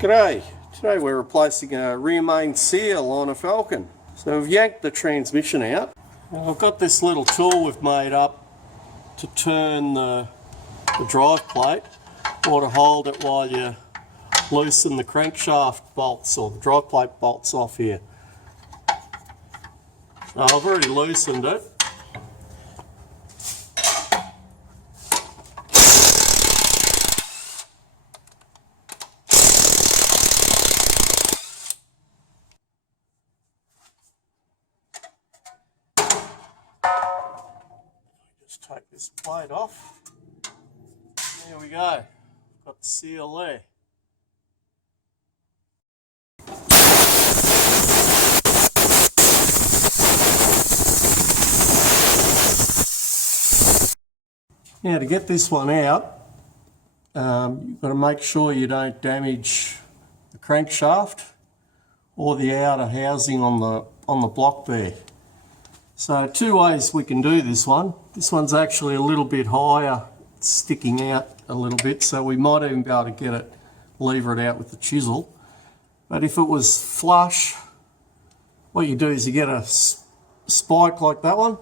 G'day, today we're replacing a rear main seal on a Falcon. So we've yanked the transmission out. And I've got this little tool we've made up to turn the drive plate or to hold it while you loosen the crankshaft bolts or the drive plate bolts off here. So I've already loosened it. Just take this plate off. There we go. Got the seal there. Now to get this one out, you've got to make sure you don't damage the crankshaft or the outer housing on the block there. So two ways we can do this one. This one's actually a little bit higher, it's sticking out a little bit, so we might even be able to get it, lever it out with the chisel. But if it was flush, what you do is you get a spike like that one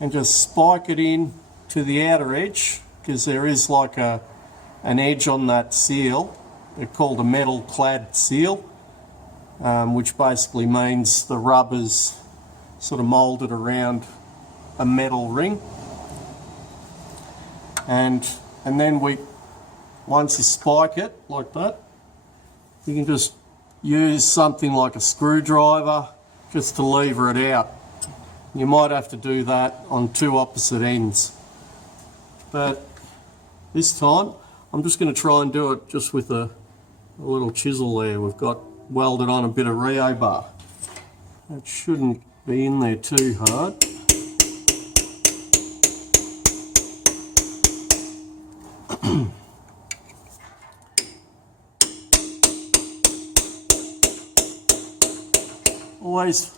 and just spike it in to the outer edge, because there is like an edge on that seal. They're called a metal clad seal, which basically means the rubber's sort of moulded around a metal ring, and then once you spike it like that, you can just use something like a screwdriver just to lever it out. You might have to do that on two opposite ends, but this time I'm just going to try and do it just with a little chisel there. We've got welded on a bit of rebar. It shouldn't be in there too hard. Always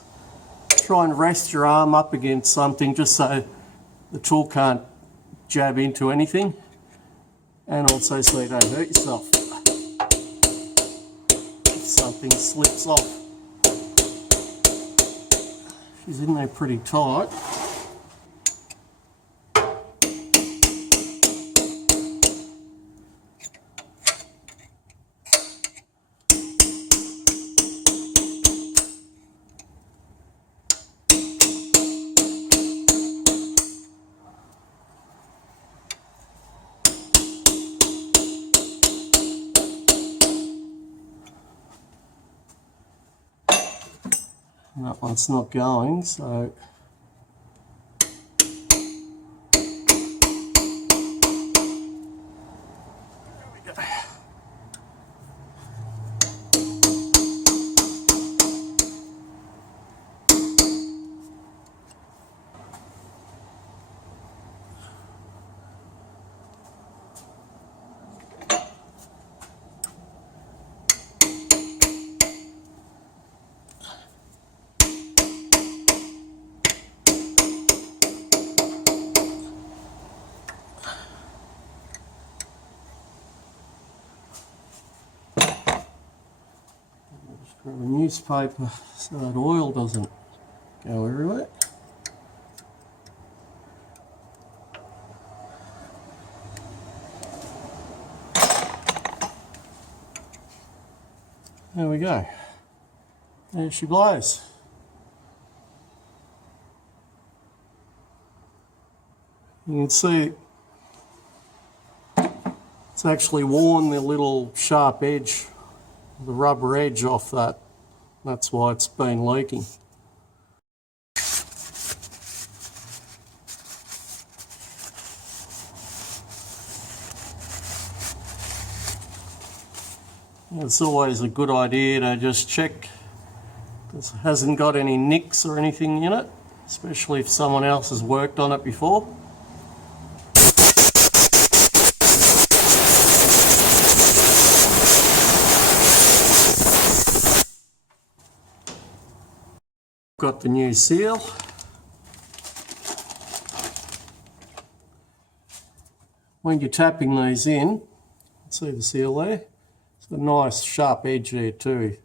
try and rest your arm up against something just so the tool can't jab into anything, and also so you don't hurt yourself if something slips off. She's in there pretty tight. That one's not going, so there we go. Grab a newspaper so that oil doesn't go everywhere. There we go. There she blows. You can see it's actually worn the little sharp edge, the rubber edge off that. That's why it's been leaking. It's always a good idea to just check this hasn't got any nicks or anything in it, especially if someone else has worked on it before. Got the new seal. When you're tapping these in, see the seal there? It's a nice sharp edge there too.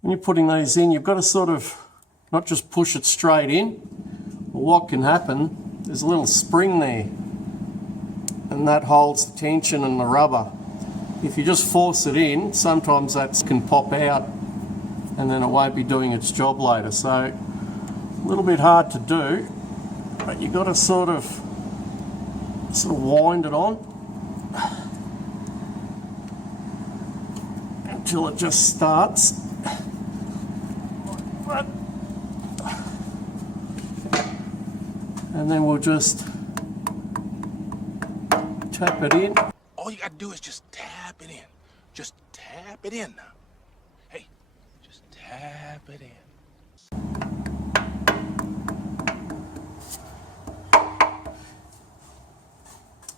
When you're putting these in, you've got to sort of not just push it straight in. But what can happen, there's a little spring there, and that holds the tension and the rubber. If you just force it in, sometimes that can pop out and then it won't be doing its job later. So a little bit hard to do, but you've got to sort of wind it on until it just starts. And then we'll just tap it in. All you gotta do is just tap it in. Just tap it in now. Hey, just tap it in.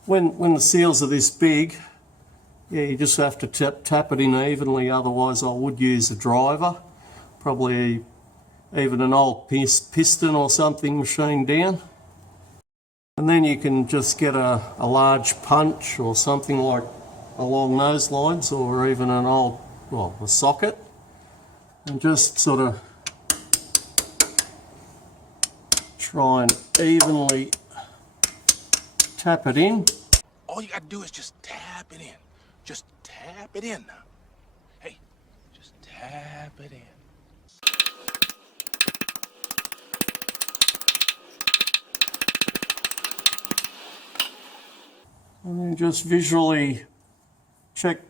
When the seals are this big, yeah, you just have to tap it in evenly, otherwise I would use a driver, probably even an old piston or something machined down. And then you can just get a large punch or something like along those lines, or even an old, well, a socket, and just sort of try and evenly tap it in. All you gotta do is just tap it in. Just tap it in now. Hey, just tap it in. And then just visually check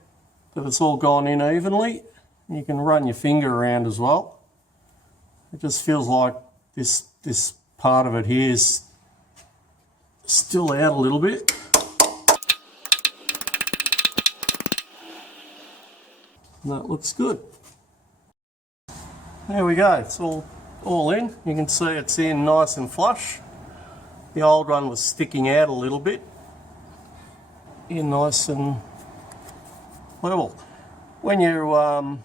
that it's all gone in evenly. You can run your finger around as well. It just feels like this part of it here is still out a little bit. And that looks good. There we go, it's all in. You can see it's in nice and flush. The old one was sticking out a little bit. In nice and level. When you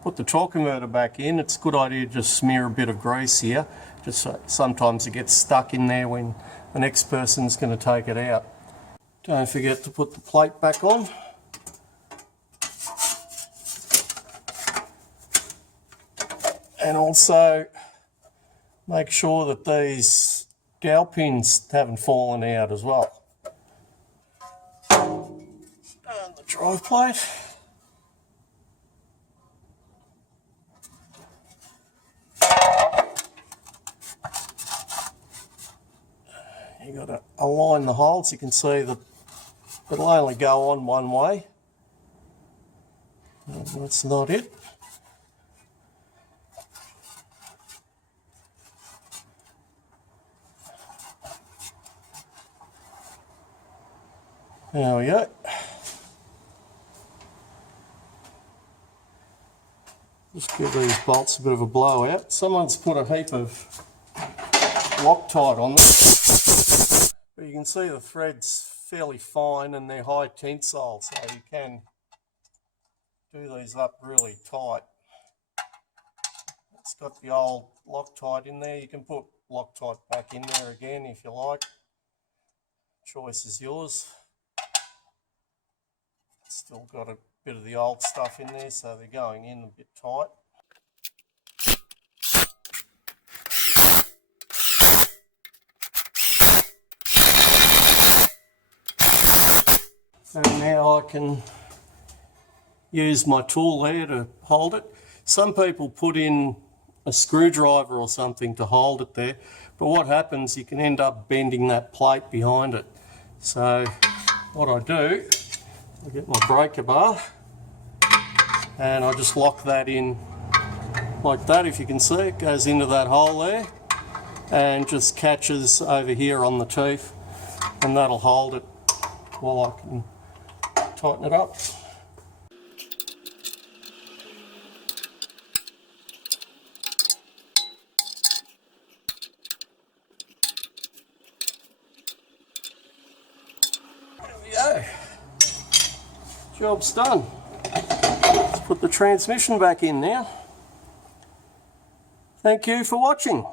put the torque converter back in, it's a good idea to just smear a bit of grease here, just so sometimes it gets stuck in there when the next person's going to take it out. Don't forget to put the plate back on. And also make sure that these dowel pins haven't fallen out as well. And the drive plate. You got to align the holes. You can see that it'll only go on one way. That's not it. There we go. Just give these bolts a bit of a blowout. Someone's put a heap of Loctite on them. But you can see the thread's fairly fine and they're high tensile, so you can do these up really tight. It's got the old Loctite in there. You can put Loctite back in there again if you like. Choice is yours. Still got a bit of the old stuff in there, so they're going in a bit tight. And now I can use my tool there to hold it. Some people put in a screwdriver or something to hold it there, but what happens, you can end up bending that plate behind it. So what I do, I get my breaker bar and I just lock that in like that. If you can see, it goes into that hole there and just catches over here on the teeth, and that'll hold it while I can tighten it up. There we go. Job's done. Let's put the transmission back in now. Thank you for watching.